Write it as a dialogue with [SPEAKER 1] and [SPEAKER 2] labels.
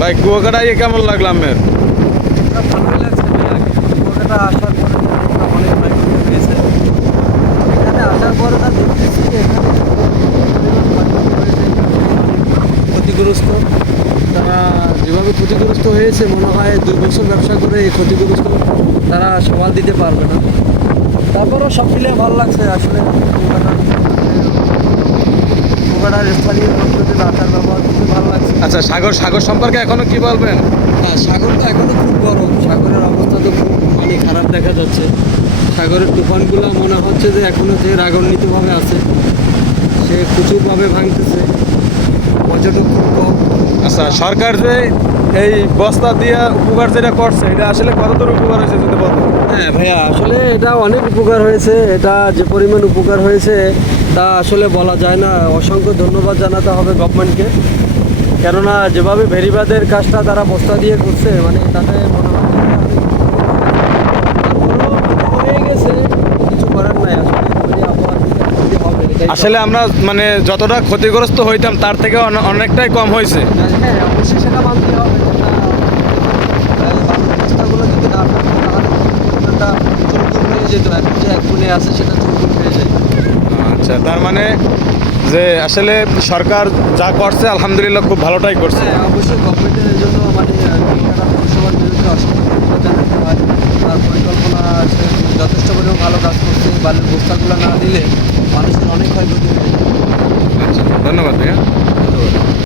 [SPEAKER 1] ভাই কুয়াকাটা ইয়ে কেমন লাগল আমের
[SPEAKER 2] কলকাতা আসার পরে অনেক পেয়েছে এখানে আসার পরে না ক্ষতিগ্রস্ত, তারা যেভাবে ক্ষতিগ্রস্ত হয়েছে, মনে হয় দুই বছর ব্যবসা করে এই ক্ষতিগ্রস্ত তারা সামাল দিতে পারবে না। তারপরেও সব মিলিয়ে ভালো লাগছে, আসলে কলকাতা কলকাতার স্থানীয় লোকদের আচার ব্যবহার খুবই ভালো লাগছে
[SPEAKER 1] আচ্ছা সাগর সাগর সম্পর্কে এখনও কি বলবেন?
[SPEAKER 2] হ্যাঁ তো এখনও খুব গরম। সাগরের অবস্থা তো খুব মানে খারাপ দেখা যাচ্ছে। সাগরের তুফানগুলো মনে হচ্ছে যে এখনও যে রাগান্বিতভাবে আছে। সে প্রচুরভাবে ভাঙতেছে। পর্যটক খুব কম।
[SPEAKER 1] আচ্ছা সরকার যে এই বস্তা দিয়ে উপকার যেটা করছে এটা আসলে কতদূর উপকার হয়েছে যদি বলতো
[SPEAKER 2] হ্যাঁ ভাইয়া আসলে এটা অনেক উপকার হয়েছে। এটা যে পরিমাণ উপকার হয়েছে তা আসলে বলা যায় না। অসংখ্য ধন্যবাদ জানাতে হবে গভর্নমেন্টকে কেননা যেভাবে ভেরিবাদের কাজটা তারা বস্তা দিয়ে করছে মানে তাতে মনে হয় গেছে কিছু করার নাই আসলে।
[SPEAKER 1] আমরা মানে যতটা ক্ষতিগ্রস্ত হইতাম তার থেকে অনেকটাই কম হয়েছে
[SPEAKER 2] হ্যাঁ অবশ্যই সেটা মানতে হবে। যেত। এখন যে এক গুণে আছে সেটা হয়ে যায়।
[SPEAKER 1] আচ্ছা তার মানে যে আসলে সরকার যা করছে, আলহামদুলিল্লাহ খুব ভালোটাই করছে।
[SPEAKER 2] হ্যাঁ অবশ্যই গভর্নমেন্টের জন্য মানে যথেষ্ট পরিমাণ ভালো কাজ করছে বালির বস্তাগুলো না দিলে মানুষের অনেক ক্ষয়ক্ষতি